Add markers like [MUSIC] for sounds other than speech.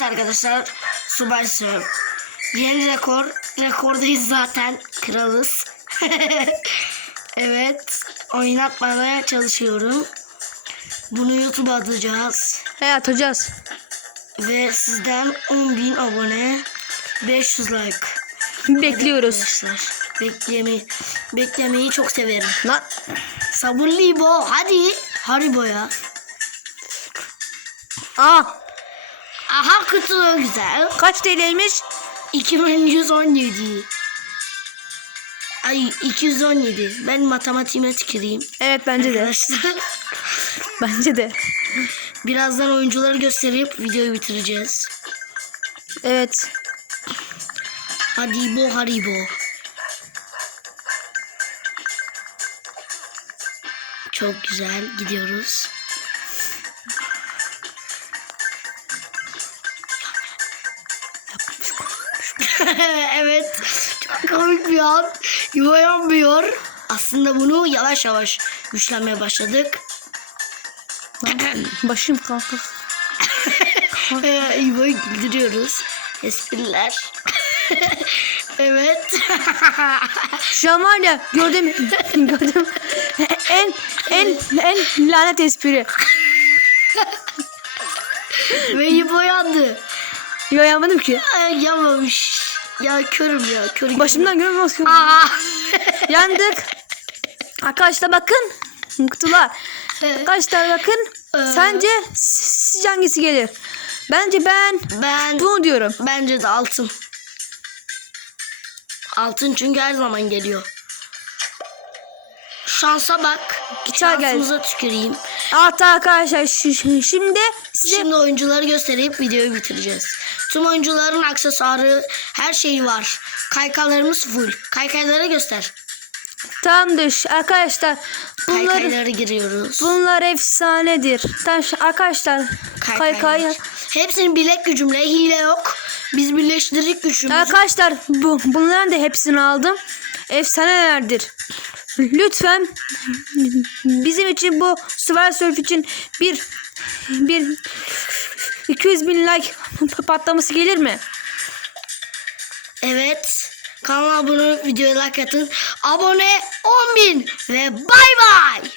Evet arkadaşlar Subay Surf. Yeni rekor. Rekordayız zaten. Kralız. [LAUGHS] evet. Oynatmaya çalışıyorum. Bunu YouTube'a atacağız. He atacağız. Ve sizden 10.000 abone 500 like. [LAUGHS] Bekliyoruz. Arkadaşlar beklemeyi, beklemeyi çok severim. Lan Sabırlı İbo hadi. Haribo ya. aa Aha kutu güzel. kaç TL'ymiş? 2117. Ay 217. Ben matematiğime tüküreyim. Evet bence de. Arkadaşlar [LAUGHS] Bence de. birazdan oyuncuları gösterip videoyu bitireceğiz. Evet. Hadi İbo Haribo. Çok güzel gidiyoruz. [LAUGHS] evet. Çok komik bir an. Yuva yanmıyor. Aslında bunu yavaş yavaş güçlenmeye başladık. [CLEARS THROAT] Başım kalktı. [LAUGHS] Ee, Yuvayı güldürüyoruz. Espriler. [LAUGHS] evet. Şu an var ya gördüm gördüm en en en lanet espri. Ve Yuva yandı. Yo yapmadım ki. Yanmamış. Ya körüm ya. Körüm. Başımdan musun? Aa. [LAUGHS] Yandık. Arkadaşlar bakın. Kutular. Arkadaşlar bakın. Ee. Sence sizce hangisi gelir? Bence ben ben bunu diyorum. bence de altın. Altın çünkü her zaman geliyor. Şansa bak. Gitar geldi. Şansımıza tüküreyim. Hatta arkadaşlar şi- şi- şimdi size Şimdi oyuncuları gösterip videoyu bitireceğiz. Tüm oyuncuların aksesuarı, her şeyi var. Kaykalarımız full. Kaykayları göster. tamamdır arkadaşlar. Bunlar Kaykayları giriyoruz. bunlar efsanedir. Taş arkadaşlar kaykay Kaykaylar. Hepsinin bilek gücümle hile yok. Biz birleştirdik gücümüzü. Arkadaşlar bu bunların da hepsini aldım. Efsanelerdir. Lütfen bizim için bu Survivor Surf için bir bir 200 bin like patlaması gelir mi? Evet. Kanala abone olup videoya like atın. Abone 10.000 ve bay bay.